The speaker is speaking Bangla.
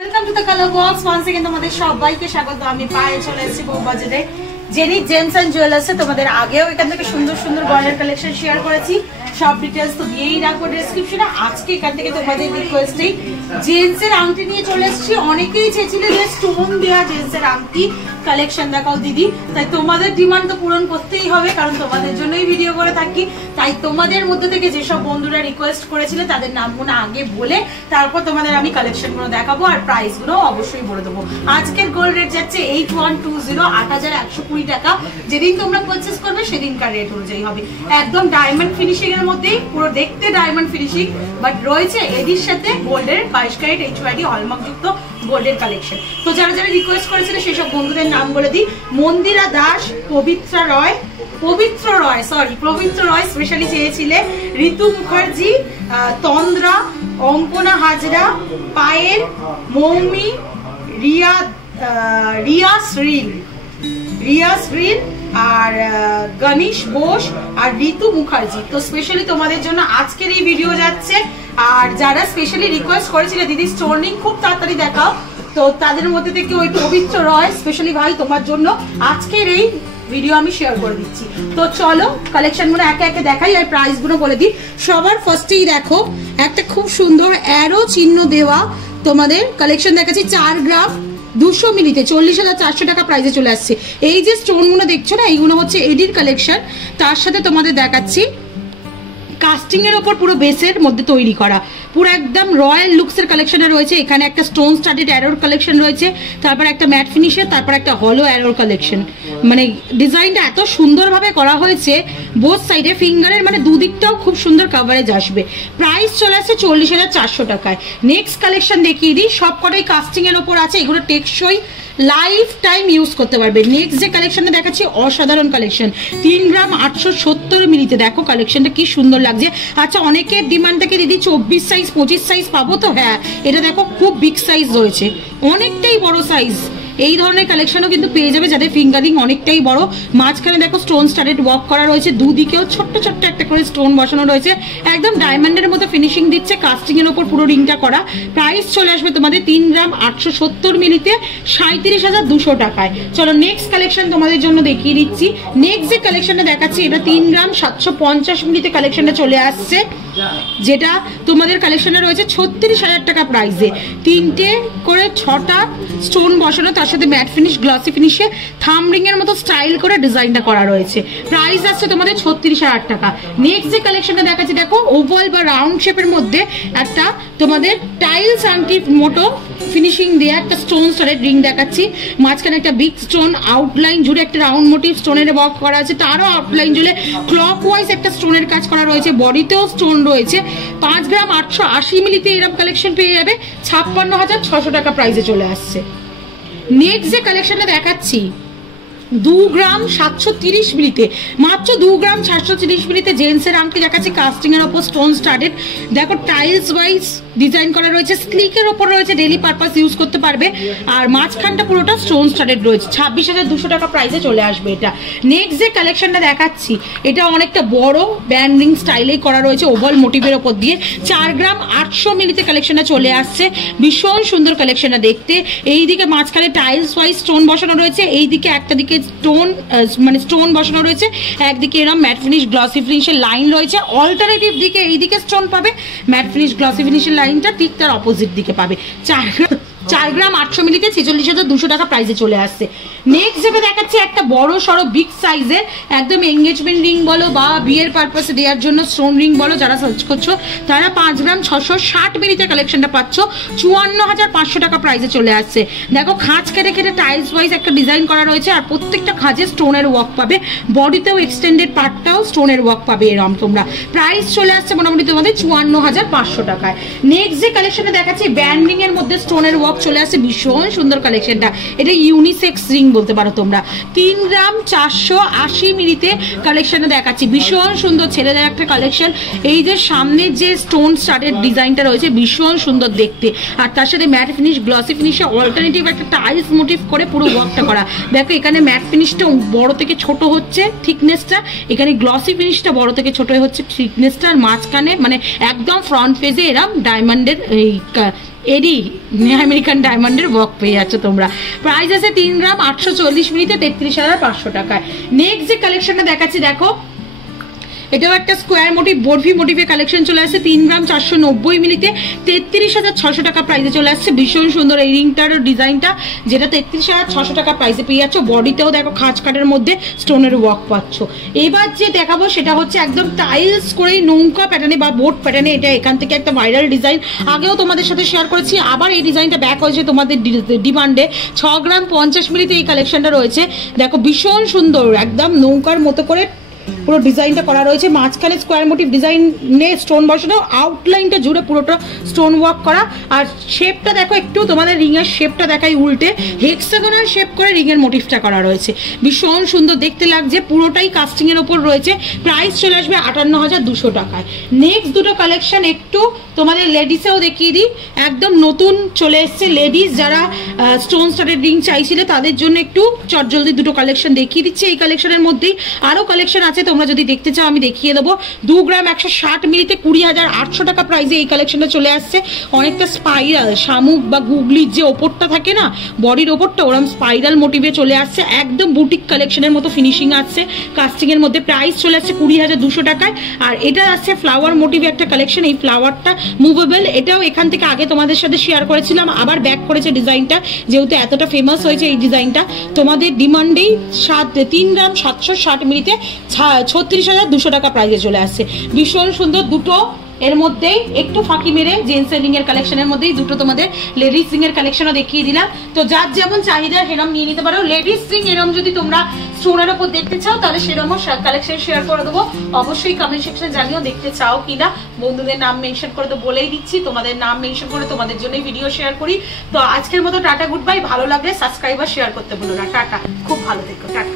Welcome to the Color Box. Once again তোমাদের সবাইকে স্বাগত। আমি পায়ে চলে এসেছি বউবাজারে জেনি জেমস এন্ড জুয়েলার্সে। তোমাদের আগেও এখান থেকে সুন্দর সুন্দর গয়নার কালেকশন শেয়ার করেছি, সব ডিটেইলস তো দিয়েই রাখবো ডেসক্রিপশনে। আজকে এখান থেকে তোমাদের রিকোয়েস্টেই জেন্টসের আংটি নিয়ে চলে এসেছি। অনেকেই চেয়েছিলে যে স্টোন দেওয়া জেন্টসের আংটি কালেকশন দেখাও দিদি, তাই তোমাদের ডিমান্ড তো পূরণ করতেই হবে, কারণ তোমাদের জন্যই ভিডিও করে থাকি। তাই তোমাদের মধ্যে থেকে যেসব বন্ধুরা রিকোয়েস্ট করেছিলে তাদের নামগুলো আগে বলে তারপর তোমাদের আমি কালেকশনগুলো দেখাবো আর প্রাইসগুলো অবশ্যই বলে দেবো। আজকের গোল্ড রেট যাচ্ছে 8120, 8120 টাকা। যেদিন তোমরা পারচেস করবে সেদিনকার রেট অনুযায়ী হবে। একদম ডায়মন্ড ফিনিশিং এর মধ্যেই, পুরো দেখতে ডায়মন্ড ফিনিশিং, বাট রয়েছে এদির সাথে গোল্ডের 22 ক্যারেট HYD হলমার্ক যুক্ত গোল্ডের কালেকশন। তো যারা যারা রিকোয়েস্ট করেছিল সেসব বন্ধুদের নাম বলে দিই। মন্দিরা দাস, পবিত্র রয় স্পেশালি চেয়েছিলে, ঋতু মুখার্জি, তন্দ্রা, অঙ্কনা হাজরা, পায়েল, মৌমি, রিয়া শ্রীল আর গণেশ বোস আর ঋতু মুখার্জি। তো স্পেশালি তোমাদের জন্য আজকের এই ভিডিও যাচ্ছে। আর যারা স্পেশালি রিকোয়েস্ট করেছিলে দিদি স্টোনিং খুব তাড়াতাড়ি দেখাও, তো তাদের মধ্যে থেকে ওই পবিত্র রয় স্পেশালি ভাই তোমার জন্য আজকের এই ভিডিও আমি শেয়ার করে দিচ্ছি। তো চলো কালেকশনগুলো একে একে দেখাই আর প্রাইসগুলো বলে দিই। সবার ফার্স্টেই দেখো একটা খুব সুন্দর অ্যারো চিহ্ন দেওয়া তোমাদের কালেকশন দেখাচ্ছি। 4 গ্রাম 200 মিলিতে 40,400 টাকা প্রাইসে চলে আসছে। এই যে স্টোনগুলো দেখছো না, এইগুলো হচ্ছে এডির কালেকশন। তার সাথে তোমাদের দেখাচ্ছি কাস্টিং এর ওপর পুরো বেসের মধ্যে তৈরি করা, পুরো একদম রয়্যাল লুকসের কালেকশনে রয়েছে। এখানে একটা স্টোন স্টাডেড অ্যারোর কালেকশন রয়েছে, তারপর একটা ম্যাট ফিনিশের, তারপর একটা হলো অ্যারোর কালেকশন। মানে ডিজাইনটা এত সুন্দরভাবে করা হয়েছে, বোথ সাইডে ফিঙ্গারের মানে দুদিকটাও খুব সুন্দর কাভারেজ আসবে। প্রাইস চলে আসছে 40,400 টাকায়। নেক্সট কালেকশন দেখিয়ে দিই। সবকটাই কাস্টিং এর ওপর আছে, এগুলো টেকসই লাইফ টাইম ইউজ করতে পারবে। নেক্সট যে কালেকশনটা দেখাচ্ছি অসাধারণ কালেকশন, 3 গ্রাম 870 মিলিতে। দেখো কালেকশনটা কি সুন্দর লাগছে। আচ্ছা, অনেকের ডিমান্ড থেকে দিদি 24 সাইজ 25 সাইজ পাবো, তো হ্যাঁ এটা দেখো খুব বিগ সাইজ রয়েছে, অনেকটাই বড় সাইজ। এই ধরনের কালেকশনও কিন্তু পেয়ে যাবে যাদের ফিঙ্গারিং অনেকটাই বড়। মাঝখানে দেখো স্টোন স্টাডেড ওয়ার্ক করা রয়েছে, দুদিকেও ছোট্ট ছোট্ট একটা করে স্টোন বসানো রয়েছে, একদম ডায়মন্ডের মতো ফিনিশিং দিচ্ছে, কাস্টিং এর উপর পুরো রিংটা করা। প্রাইস চলে আসবে তোমাদের 3 গ্রাম 870 মিলিতে 37,200 টাকায়। চলো নেক্সট কালেকশন তোমাদের জন্য দেখিয়ে দিচ্ছি। নেক্সট যে কালেকশনটা দেখাচ্ছি এটা 3 গ্রাম 750 মিলিতে কালেকশনটা চলে আসছে, যেটা তোমাদের কালেকশনে রয়েছে 36,000 টাকা প্রাইসে। 3টে করে 6টা স্টোন বসানো, তার সাথে ম্যাট ফিনিশ গ্লসি ফিনিশে থাম রিং এর মতো স্টাইল করে ডিজাইনটা করা রয়েছে। প্রাইস আসছে তোমাদের 36,000 টাকা। নেক্সট যে কালেকশনটা দেখাচ্ছি দেখো ওভাল বা রাউন্ড শেপের মধ্যে একটা তোমাদের টাইলস আংটি মোটো ফিনিশিং দিয়ে একটা স্টোন স্টাডেড রিং দেখাচ্ছি। মাঝখানে একটা বিগ স্টোন আউটলাইন জুড়ে একটা রাউন্ড মোটিভ স্টোনের ওয়ার্ক করা আছে, তারও আউটলাইন জুড়ে ক্লক ওয়াইজ একটা স্টোনের কাজ করা রয়েছে, বডিতেও স্টোন রয়েছে। 5 গ্রাম 880 মিলিতে এরকম কালেকশন পেয়ে যাবে 56,600 টাকা প্রাইসে চলে আসছে। নেক্সট যে কালেকশনটা দেখাচ্ছি 2 গ্রাম 730 মিলিতে, মাত্র 2 গ্রাম 730 মিলিতে জেন্টসের আংটি দেখাচ্ছি কাস্টিং এর ওপর স্টোন স্টাডেড। দেখো টাইলস ওয়াইজ ডিজাইন করা রয়েছে, স্লিকের ওপর রয়েছে, ডেইলি পারপাস ইউজ করতে পারবে। আর মাঝখানটা পুরোটা স্টোন স্টাডেড রয়েছে, 26,200 টাকা প্রাইসে চলে আসবে এটা। নেক্সট যে কালেকশনটা দেখাচ্ছি এটা অনেকটা বড় ব্যান্ড রিং স্টাইলেই করা রয়েছে ওভাল মোটিভের ওপর দিয়ে। 4 গ্রাম 800 মিলিতে কালেকশনটা চলে আসছে, ভীষণ সুন্দর কালেকশনটা দেখতে। এইদিকে মাঝখানে টাইলস ওয়াইজ স্টোন বসানো রয়েছে, এইদিকে একটা দিকে স্টোন মানে স্টোন বসানো রয়েছে, একদিকে এরকম ম্যাট ফিনিশ গ্লসি ফিনিশের লাইন রয়েছে। অল্টারনেটিভ দিকে এইদিকে স্টোন পাবে, ম্যাট ফিনিশ গ্লসি ফিনিশের লাইনটা ঠিক তার অপোজিট দিকে পাবে। 4 গ্রাম 800 মিলিতে 46,200 টাকা প্রাইসে চলে আসছে। নেক্সট যেটা দেখাচ্ছি একটা বড় সড়ো বিগ সাইজের একদম এঙ্গেজমেন্ট রিং বলো বা বিয়ের পারপাসে দেওয়ার জন্য স্টোন রিং বলো, যারা সার্চ করছো তারা 5 গ্রাম 660 মিলিতে কালেকশনটা পাচ্ছ 54,500 টাকা প্রাইসে চলে আসছে। দেখো খাঁজ কেটে কেটে টাইলস ওয়াইজ একটা ডিজাইন করা রয়েছে, আর প্রত্যেকটা খাঁজে স্টোনের ওয়ার্ক পাবে, বডিতেও এক্সটেন্ডেড পার্টটাও স্টোনের ওয়ার্ক পাবে এরকম তোমরা। প্রাইস চলে আসছে মোটামুটি তোমাদের 54,500 টাকায়। নেক্সট যে কালেকশনটা দেখাচ্ছি ব্যান্ডিং এর মধ্যে স্টোনের ওয়ার্ক চলে আসছে, ভীষণ সুন্দর কালেকশনটা। এটা ইউনিসেক্স রিং বলতে পারো তোমরা। 3 গ্রাম 480 মিলিতে কালেকশনটা দেখাচ্ছি, ভীষণ সুন্দর ছেলেদের একটা কালেকশন। এই যে সামনের যে স্টোন স্টাডেড ডিজাইনটা রয়েছে ভীষণ সুন্দর দেখতে, আর তার সাথে ম্যাট ফিনিশ গ্লসি ফিনিশে অল্টারনেটিভ একটা টাইলস মোটিভ করে পুরো ওয়ার্কটা করা। দেখো এখানে ম্যাট ফিনিশটা বড় থেকে ছোট হচ্ছে থিকনেসটা, এখানে গ্লসি ফিনিশটা বড় থেকে ছোট হচ্ছে থিকনেসটা, আর মাঝখানে মানে একদম ফ্রন্ট পেজে এরম ডায়মন্ডের এই এডি আমেরিকান ডায়মন্ডের ওয়ার্ক পেয়ে যাচ্ছ তোমরা। প্রাইস আছে 3 গ্রাম 840 মিলিতে 33,500 টাকায়। নেক্সট যে কালেকশনটা দেখাচ্ছি দেখো, এটাও একটা স্কোয়ার মোটিভ বরফি মোটিভের কালেকশন চলে আসছে 3 গ্রাম 490 মিলিতে 33,600 টাকা প্রাইসে চলে আসছে। ভীষণ সুন্দর এই রিংটার ডিজাইনটা, যেটা 33,600 টাকা প্রাইসে পেয়ে যাচ্ছ। বডিতেও দেখো খাঁজ কাটের মধ্যে স্টোনের ওয়ার্ক পাচ্ছ। এবার যে দেখাবো সেটা হচ্ছে একদম টাইলস করে নৌকা প্যাটার্নে বা বোট প্যাটার্নে, এটা এখান থেকে একটা ভাইরাল ডিজাইন, আগেও তোমাদের সাথে শেয়ার করেছি, আবার এই ডিজাইনটা ব্যাক হয়েছে তোমাদের ডিমান্ডে। 6 গ্রাম 50 মিলিতে এই কালেকশনটা রয়েছে। দেখো ভীষণ সুন্দর একদম নৌকার মতো করে পুরো ডিজাইনটা করা রয়েছে, মাঝখানে স্কোয়ার মোটিভ ডিজাইনে স্টোন বসানো, আউটলাইনটা জুড়ে পুরোটা স্টোন ওয়ার্ক করা। আর শেপটা দেখো একটু তোমাদের রিং এর শেপটা দেখাই উল্টে হেক্সাগোনাল শেপ করে রিং এর মোটিভটা করা রয়েছে। ভীষণ সুন্দর দেখতে লাগছে, পুরোটাই কাস্টিং এর উপর রয়েছে। প্রাইস চলে আসবে 58,200 টাকায়। নেক্সট দুটো কালেকশন একটু তোমাদের লেডিসেও দেখিয়ে দিই, একদম নতুন চলে এসছে। লেডিস যারা স্টোন স্টাডেড রিং চাইছিলে তাদের জন্য একটু চটজলদি দুটো কালেকশন দেখিয়ে দিচ্ছি। এই কালেকশনের মধ্যেই আরো কালেকশন আছে, তোমরা যদি দেখতে চাও আমি দেখিয়ে দেবো। 2 গ্রাম 160 মিলিতে 20,800 টাকা প্রাইসে এই কালেকশনটা চলে আসছে। অনেকটা স্পাইরাল শামুক বা গুগলির যে ওপরটা থাকে না বডির ওপরটা, ওরকম স্পাইরাল মোটিভে চলে আসছে। একদম বুটিক কালেকশনের মতো ফিনিশিং আসছে কাস্টিং এর মধ্যে। প্রাইস চলে আসছে 20,200 টাকায়। আর এটা আসছে ফ্লাওয়ার মোটিভে একটা কালেকশন, এই ফ্লাওয়ারটা মুভেবল, এটাও এখান থেকে আগে তোমাদের সাথে শেয়ার করেছিলাম, আবার ব্যাক করেছে ডিজাইনটা, যেহেতু এতটা ফেমাস হয়েছে এই ডিজাইনটা। তোমাদের ডিমান্ডেই 3 গ্রাম 760 মিলিতে 36,200 টাকা প্রাইসে চলে আসছে। ভীষণ সুন্দর দুটো, এর মধ্যেই একটু ফাঁকি মেরে জেন্টস রিং এর কালেকশনের মধ্যেই দুটো তোমাদের লেডিস রিং এর কালেকশনও দেখিয়ে দিলাম। তো যার যেমন চাহিদা সেরকম নিয়ে নিতে পারো। লেডিস রিং এরকম যদি তোমরা স্টোনের উপর দেখতে চাও তাহলে সেরকমও কালেকশন শেয়ার করে দেবো। অবশ্যই কমেন্ট সেকশনে জানিও দেখতে চাও কিনা। বন্ধুদের নাম মেনশন করে তো বলেই দিচ্ছি, তোমাদের নাম মেনশন করে তোমাদের জন্যই ভিডিও শেয়ার করি। তো আজকের মতো টাটা গুড বাই। ভালো লাগলে সাবস্ক্রাইব আর শেয়ার করতে বলো না। টাটা, খুব ভালো থেকো, টাটা।